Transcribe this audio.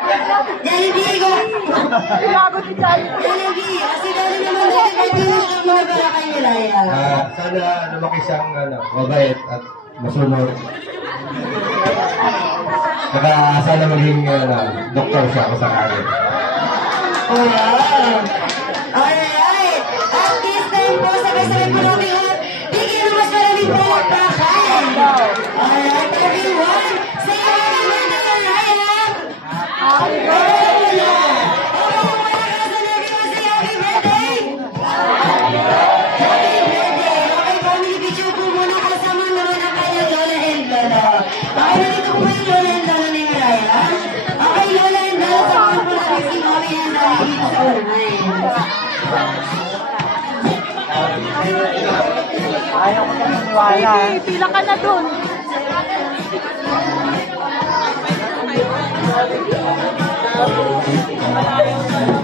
Jollibee ko. Lagot si Jollibee. Jollibee. Kasi dali naman nagkakatuloy mo na para kay Nilaya. Sana lumaki siyang mabait at masunod. Saka sana maging doktor siya kung sakali. Wow! Alright! At this time po, sabay-sabay po namin at bigyan ng mas maraming palakpakan. Alright, everyone! Say hi naman na Nilaya! Happy birthday! Okay, malakasan everyone, say happy birthday! Happy birthday! Okay, family picture po muna kasama naman ang kanyang Lola and Lola. Okay, nandito po yung Lola and Lola ni Nilaya. Okay, Lola and Lola, samahan po namin si Mami and Daddy dito sa online. Ayaw ko na maniwala. Pila ka na dun. Thank you.